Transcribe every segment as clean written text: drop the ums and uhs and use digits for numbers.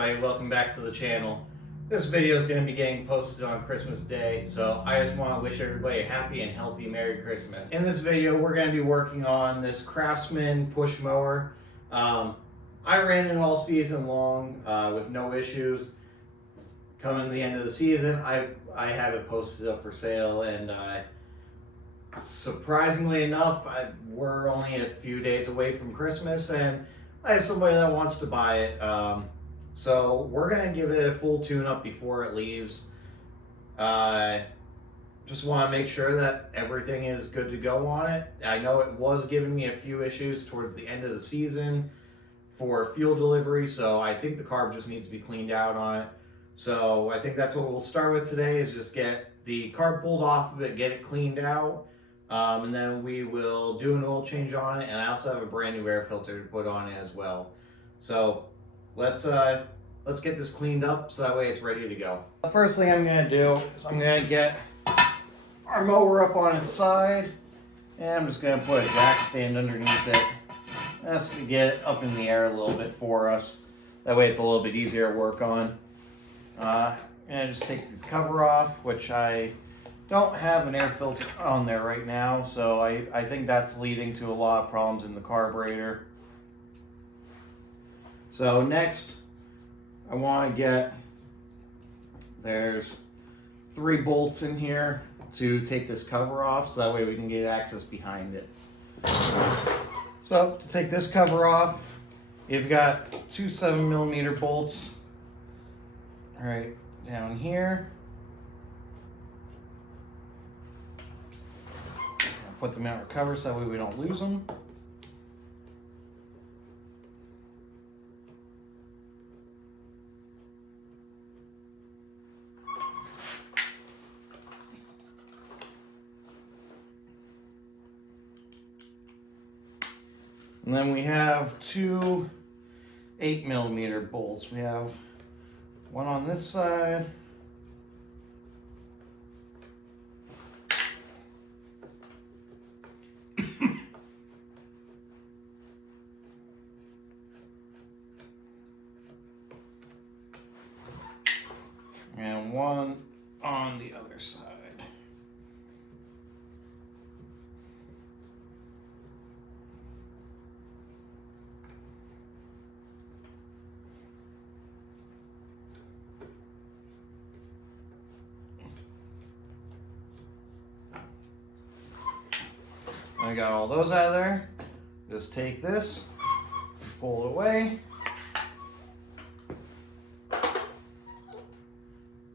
everybody, welcome back to the channel. This video is going to be getting posted on Christmas Day, so I just want to wish everybody a happy and healthy Merry Christmas. In this video, we're going to be working on this Craftsman push mower. I ran it all season long with no issues. Coming to the end of the season, I have it posted up for sale, and surprisingly enough, we're only a few days away from Christmas, and I have somebody that wants to buy it. So we're going to give it a full tune-up before it leaves. Just want to make sure that everything is good to go on it. I know it was giving me a few issues towards the end of the season for fuel delivery, so I think the carb just needs to be cleaned out on it. So I think that's what we'll start with today, is just get the carb pulled off of it, get it cleaned out, and then we will do an oil change on it, and I also have a brand new air filter to put on it as well. So let's get this cleaned up so that way it's ready to go. The first thing I'm going to do is I'm going to get our mower up on its side, and I'm just going to put a jack stand underneath it. That's to get it up in the air a little bit for us. That way it's a little bit easier to work on. And just take the cover off, which I don't have an air filter on there right now, so I think that's leading to a lot of problems in the carburetor. So next, I want to get, there's 3 bolts in here to take this cover off, so that way we can get access behind it. So to take this cover off, you've got 2 7mm bolts right down here. Put them in our cover so that way we don't lose them. And then we have 2 8mm bolts. We have one on this side, and one on the other side. I got all those out of there. Just take this, pull it away.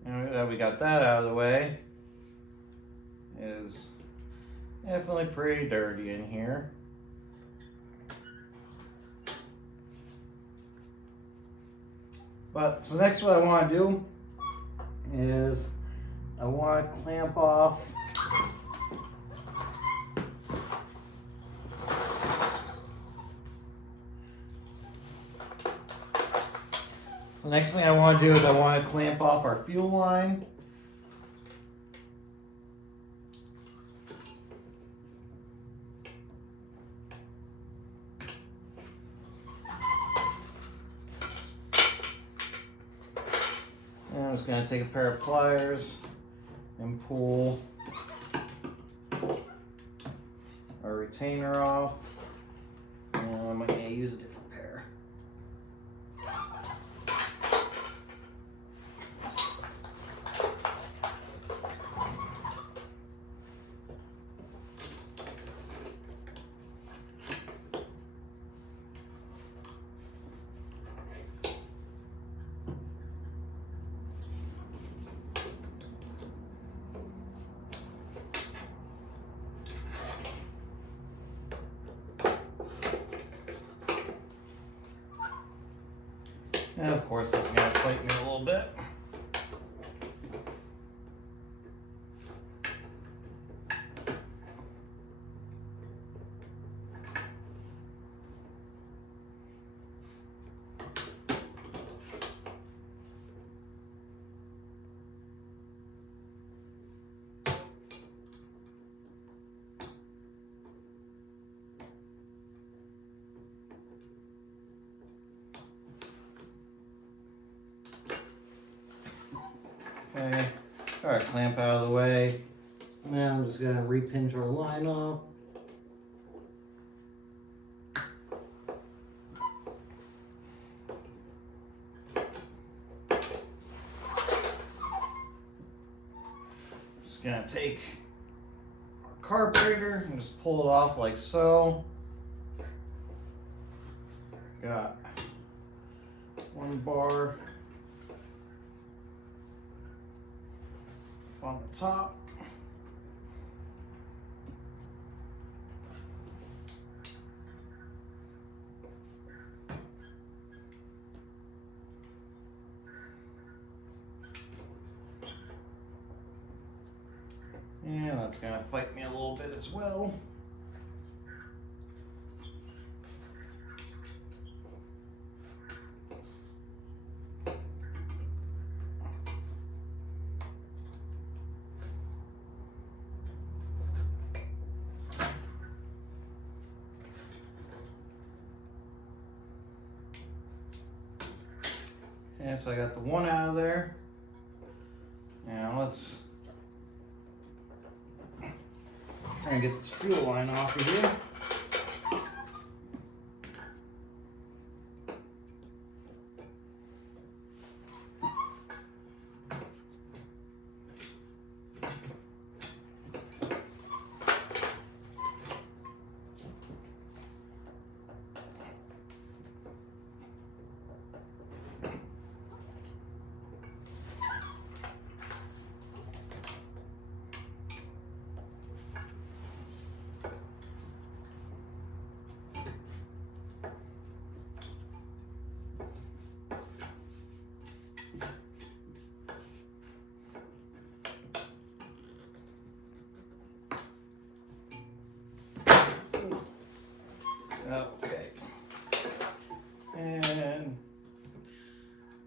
And that we got that out of the way. It is definitely pretty dirty in here. But so next what I want to do is I want to clamp off the next thing I want to do is I want to clamp off our fuel line. And I'm just going to take a pair of pliers and pull our retainer off. And I'm going to use a different pair. And of course, this is going to fight me a little bit. Okay, got our clamp out of the way. So now I'm just gonna repinch our line off. Just gonna take our carburetor and just pull it off like so. Got one bar on the top. And that's gonna fight me a little bit as well. And so I got the one out of there. Now let's try and get this fuel line off of here. Okay. And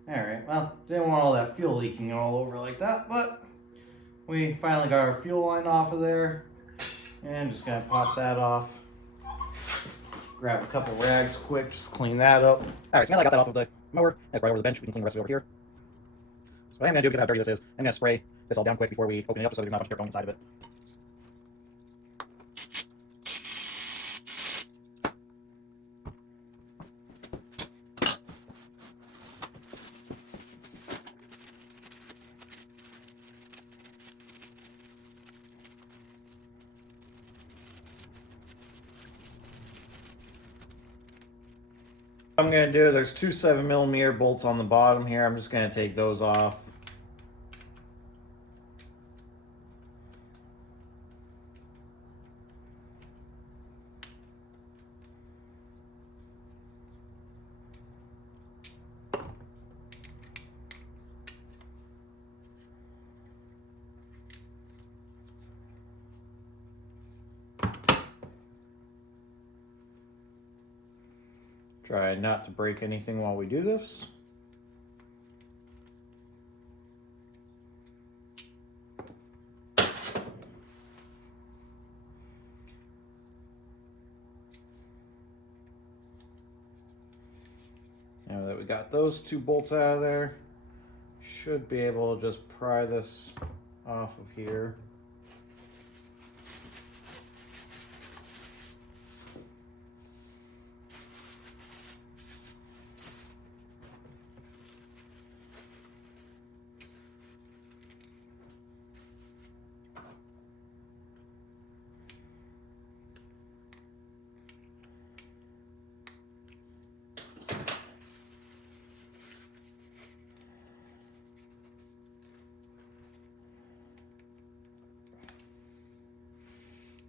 alright, well, didn't want all that fuel leaking all over like that, but we finally got our fuel line off of there. And just gonna pop that off. Grab a couple rags quick, just clean that up. Alright, so now that I got that off of the mower, that's right over the bench, we can clean the rest of it over here. So what I'm gonna do, because how dirty this is, I'm gonna spray this all down quick before we open it up so there's not a bunch of dirt going inside of it. I'm going to do, there's two 7mm bolts on the bottom here. I'm just going to take those off. Try not to break anything while we do this. Now that we got those two bolts out of there, should be able to just pry this off of here.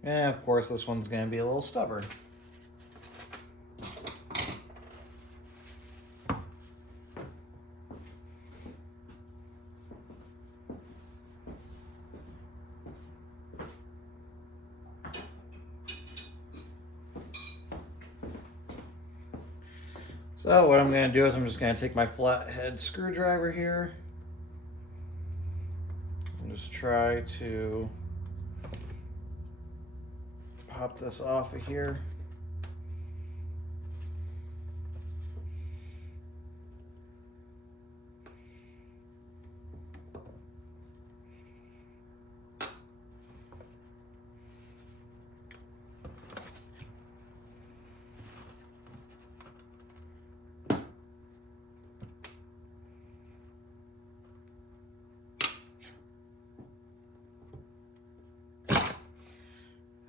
And of course this one's going to be a little stubborn. So what I'm going to do is I'm just going to take my flathead screwdriver here and just try to pop this off of here.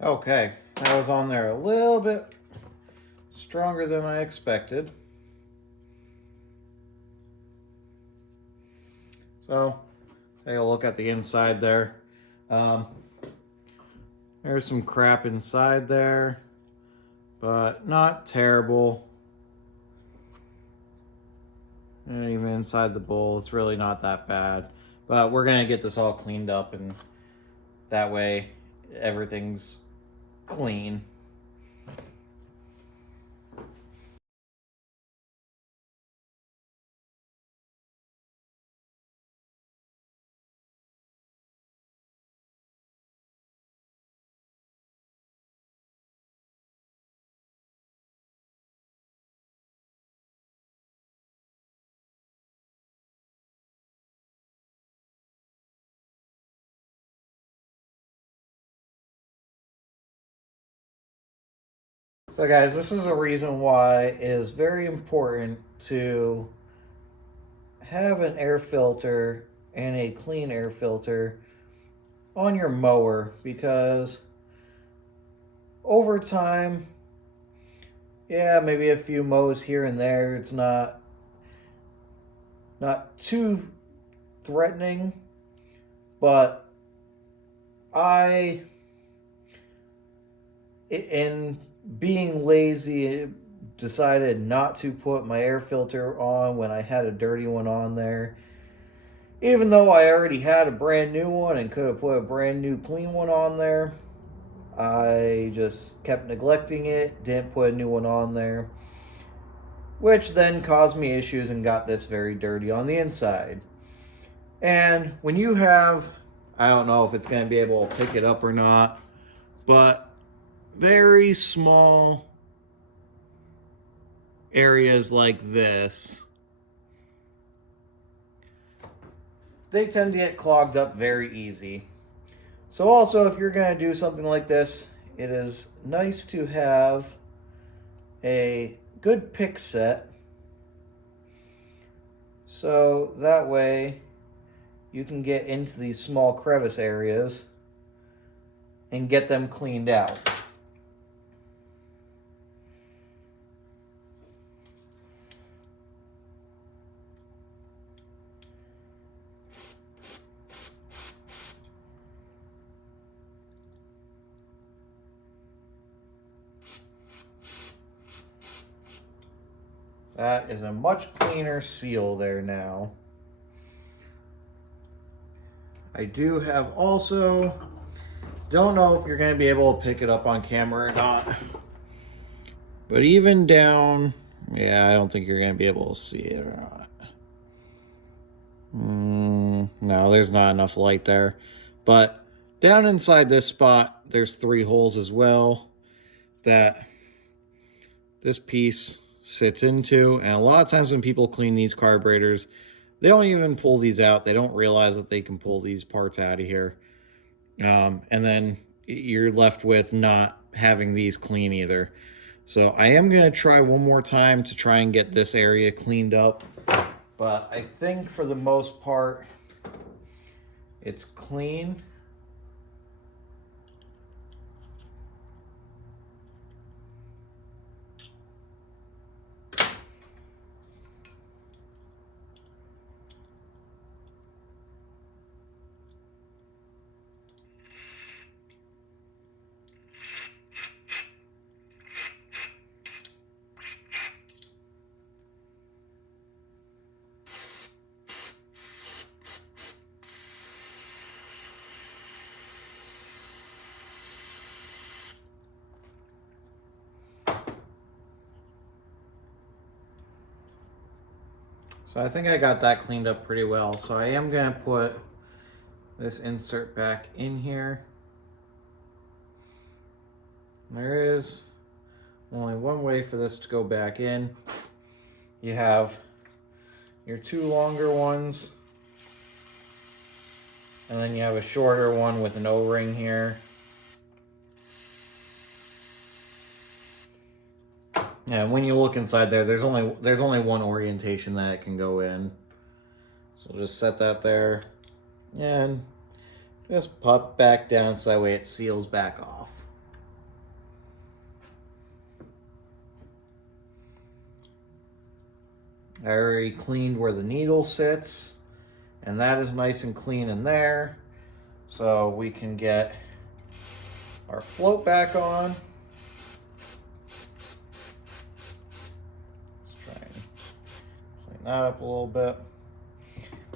Okay, that was on there a little bit stronger than I expected. So, take a look at the inside there. There's some crap inside there, but not terrible. And even inside the bowl, it's really not that bad. But we're gonna get this all cleaned up, and that way everything's clean. So guys, this is a reason why it is very important to have an air filter and a clean air filter on your mower, because over time, yeah, maybe a few mows here and there, it's not too threatening, but I, in being lazy, decided not to put my air filter on when I had a dirty one on there. Even though I already had a brand new one and could have put a brand new clean one on there, I just kept neglecting it, didn't put a new one on there, which then caused me issues and got this very dirty on the inside. And when you have, I don't know if it's going to be able to pick it up or not, but very small areas like this, they tend to get clogged up very easy. So also, if you're going to do something like this, it is nice to have a good pick set, so that way you can get into these small crevice areas and get them cleaned out. That is a much cleaner seal there now. I do have also, don't know if you're going to be able to pick it up on camera or not, but even down, yeah, I don't think you're going to be able to see it or not. No, there's not enough light there. But down inside this spot, there's 3 holes as well that this piece sits into. And a lot of times when people clean these carburetors, they don't even pull these out. They don't realize that they can pull these parts out of here. And then you're left with not having these clean either. So I am going to try one more time to try and get this area cleaned up. But I think for the most part, it's clean. So I think I got that cleaned up pretty well. So I am going to put this insert back in here. There is only one way for this to go back in. You have your 2 longer ones, and then you have a shorter one with an O-ring here. Yeah, when you look inside there, there's only one orientation that it can go in. So just set that there, and just pop back down so that way it seals back off. I already cleaned where the needle sits, and that is nice and clean in there. So we can get our float back on. Let's try and clean that up a little bit.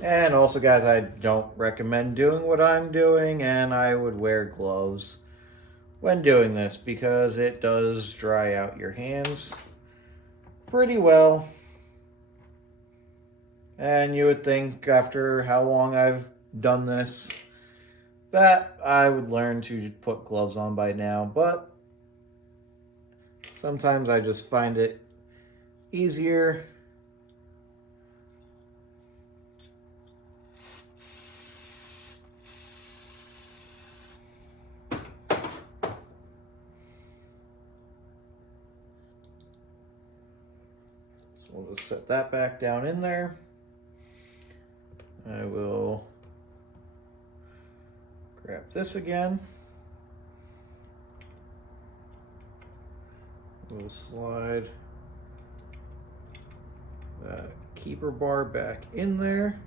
And also, guys, I don't recommend doing what I'm doing, and I would wear gloves when doing this because it does dry out your hands pretty well. And you would think after how long I've done this that I would learn to put gloves on by now, but sometimes I just find it easier. So we'll just set that back down in there. I will grab this again. We'll slide that keeper bar back in there.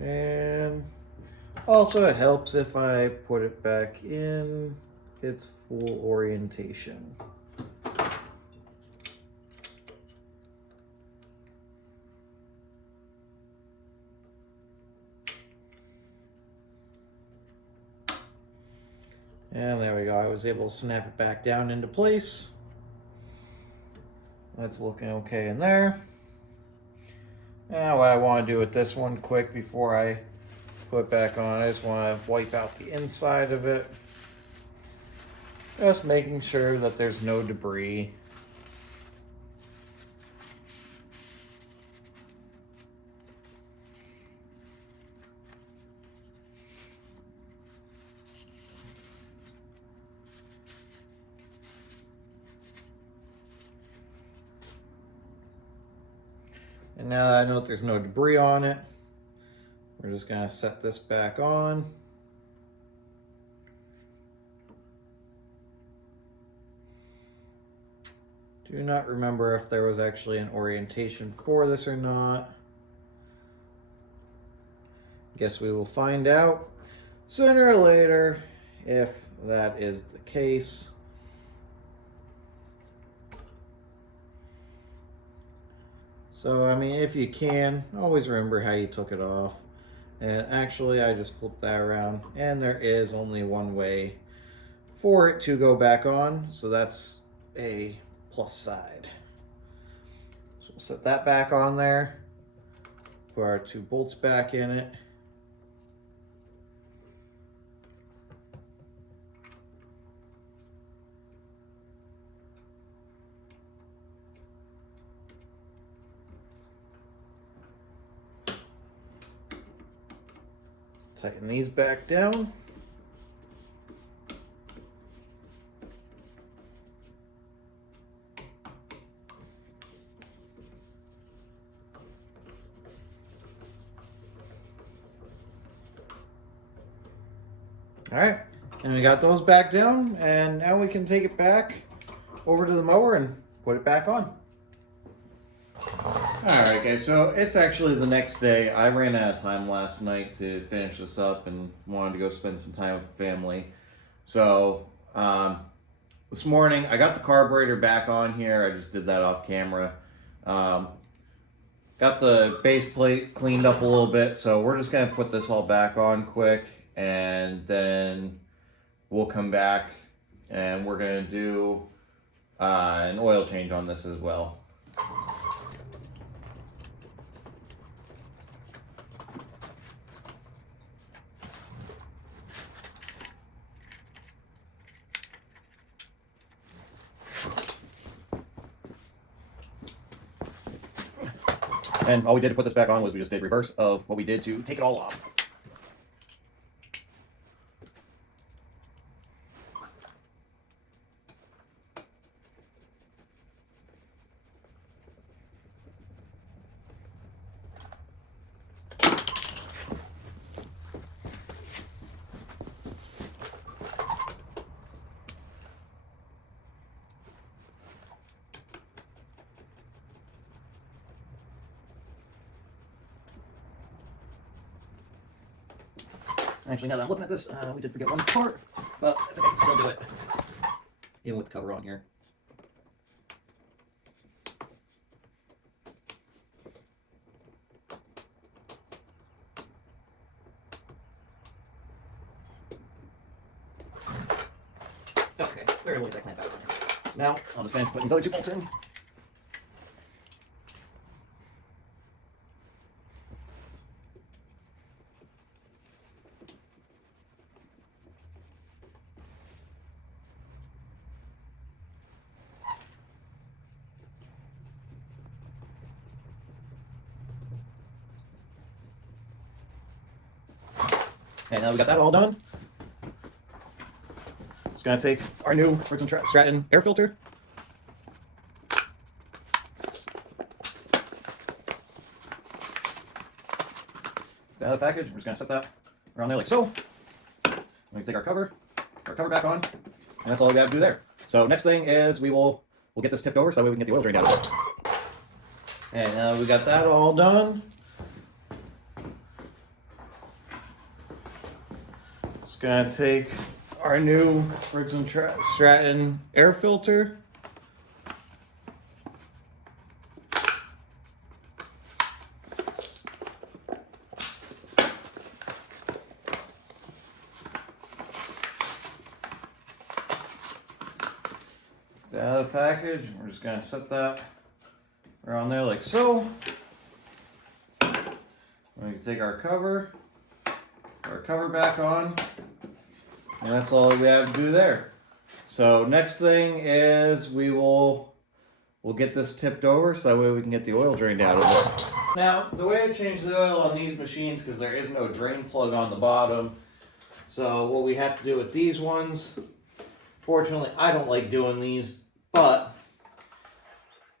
And also it helps if I put it back in its full orientation. And there we go. I was able to snap it back down into place. That's looking okay in there. Now what I want to do with this one quick before I put it back on, I just want to wipe out the inside of it. Just making sure that there's no debris. And now that I know that there's no debris on it, we're just going to set this back on. Do not remember if there was actually an orientation for this or not. Guess we will find out sooner or later if that is the case. So, I mean, if you can, always remember how you took it off. And actually, I just flipped that around, and there is only one way for it to go back on, so that's a plus side. So we'll set that back on there, put our 2 bolts back in it. Tighten these back down. All right, and we got those back down, and now we can take it back over to the mower and put it back on. Alright guys, so it's actually the next day. I ran out of time last night to finish this up and wanted to go spend some time with the family. So, this morning I got the carburetor back on here. I just did that off camera. Got the base plate cleaned up a little bit, so we're just going to put this all back on quick, and then we'll come back and we're going to do an oil change on this as well. And all we did to put this back on was we just did reverse of what we did to take it all off. Actually, now that I'm looking at this, we did forget one part, but I think I can still do it, even with the cover on here. Okay, we're able to get that clamp out. So now, I'll just finish putting these other 2 bolts in. Okay, now we got that all done. Just gonna take our new Briggs & Stratton air filter. Out of the package, we're just gonna set that around there like so. We're gonna take our cover back on, and that's all we have to do there. So next thing is we'll get this tipped over so that way we can get the oil drained out of it. And now we got that all done. Just gonna take our new Briggs & Stratton air filter. Out of the package, we're just gonna set that around there like so. We can take our cover back on, and that's all we have to do there. So next thing is we'll get this tipped over so that way we can get the oil drained out of it. Now, the way I change the oil on these machines, because there is no drain plug on the bottom, so what we have to do with these ones, fortunately I don't like doing these, but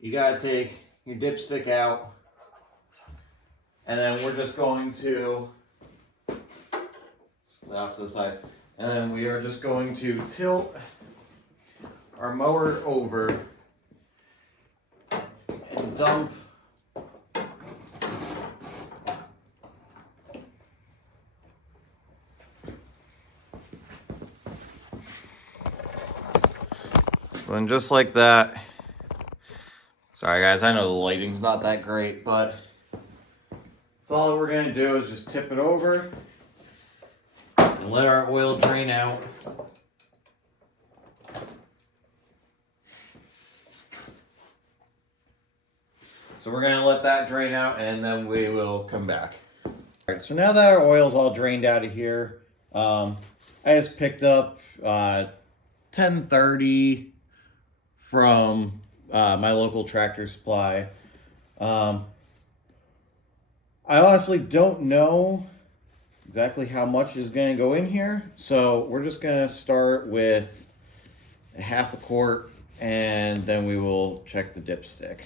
you gotta take your dipstick out, and then we're just going to slide off to the side, and then we are just going to tilt our mower over and dump and just like that. Sorry guys, I know the lighting's not that great, but that's all we're gonna do is just tip it over and let our oil drain out. So we're gonna let that drain out and then we will come back. All right, so now that our oil's all drained out of here, I just picked up 1030 from my local Tractor Supply. I honestly don't know exactly how much is going to go in here, so we're just going to start with a half a quart, and then we will check the dipstick.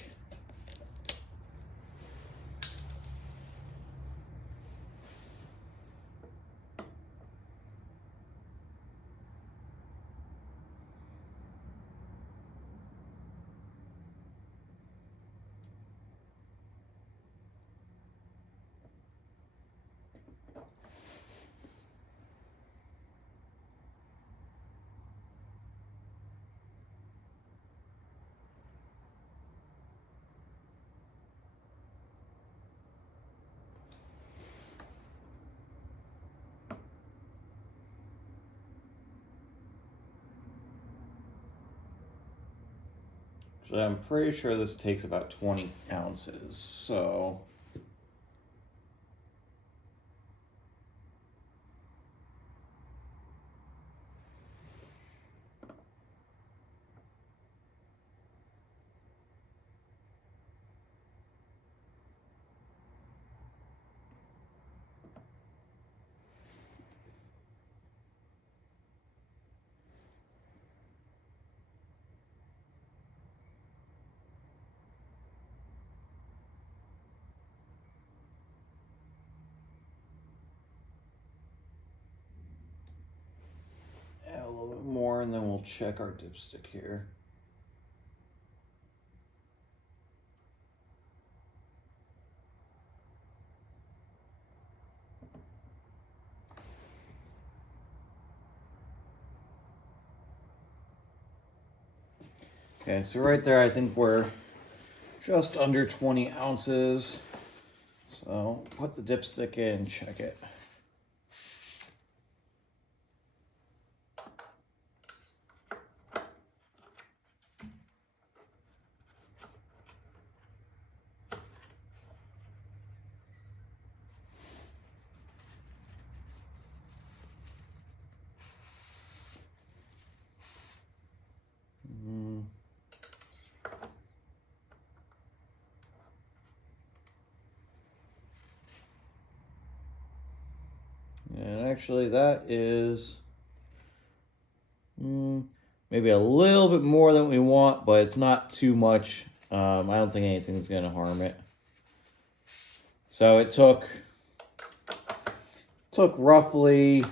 So I'm pretty sure this takes about 20 ounces, so add a little bit more, and then we'll check our dipstick here. Okay, so right there, I think we're just under 20 ounces. So put the dipstick in, check it. And actually that is maybe a little bit more than we want, but it's not too much. I don't think anything's going to harm it. So it took roughly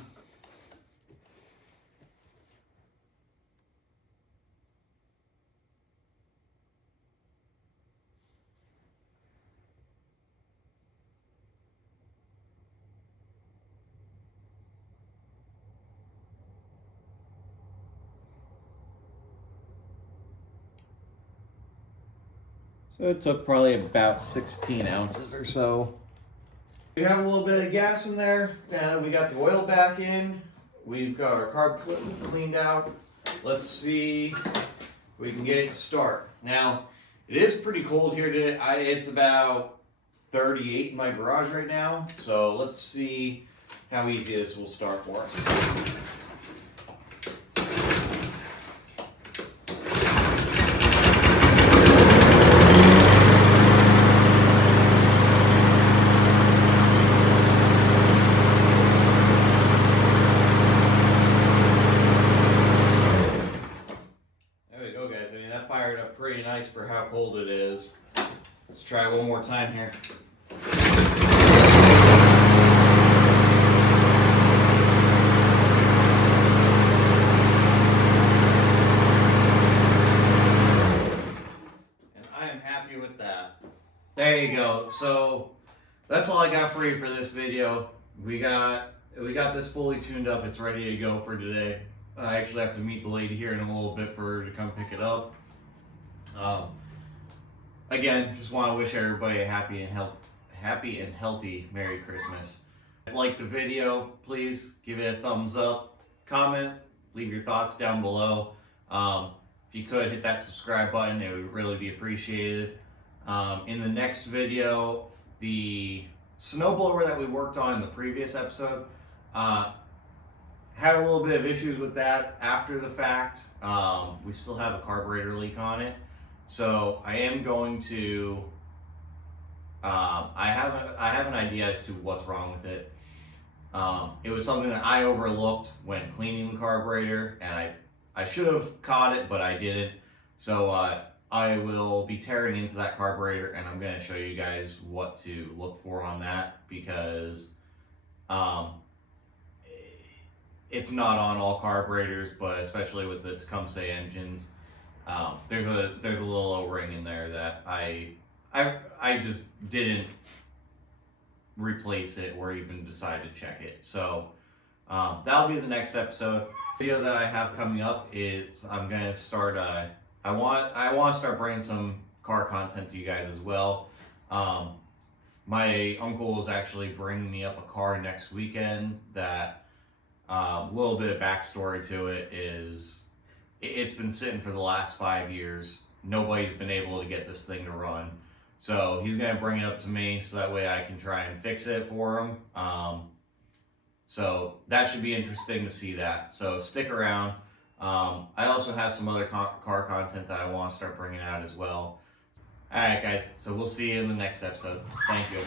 probably about 16 ounces or so. We have a little bit of gas in there. Now we got the oil back in. We've got our carb cleaned out. Let's see if we can get it to start. Now, it is pretty cold here today. It's about 38 in my garage right now. So let's see how easy this will start for us. Fired up pretty nice for how cold it is. Let's try one more time here. And I am happy with that. There you go. So that's all I got for you for this video. We got this fully tuned up. It's ready to go for today. I actually have to meet the lady here in a little bit for her to come pick it up. Again, just want to wish everybody a happy and healthy Merry Christmas. If you liked the video, please give it a thumbs up, comment, leave your thoughts down below. If you could hit that subscribe button, it would really be appreciated. In the next video, the snowblower that we worked on in the previous episode, had a little bit of issues with that after the fact. We still have a carburetor leak on it. So I am going to, I have an idea as to what's wrong with it. It was something that I overlooked when cleaning the carburetor, and I should have caught it, but I didn't. So I will be tearing into that carburetor, and I'm going to show you guys what to look for on that, because it's not on all carburetors, but especially with the Tecumseh engines. There's a little O-ring in there that I just didn't replace it or even decide to check it. So that'll be the next episode. The video that I have coming up is I'm gonna start. I want to start bringing some car content to you guys as well. My uncle is actually bringing me up a car next weekend. That a little bit of backstory to it is, it's been sitting for the last 5 years. Nobody's been able to get this thing to run. So he's going to bring it up to me so that way I can try and fix it for him. So that should be interesting to see that. So stick around. I also have some other car content that I want to start bringing out as well. Alright guys, so we'll see you in the next episode. Thank you.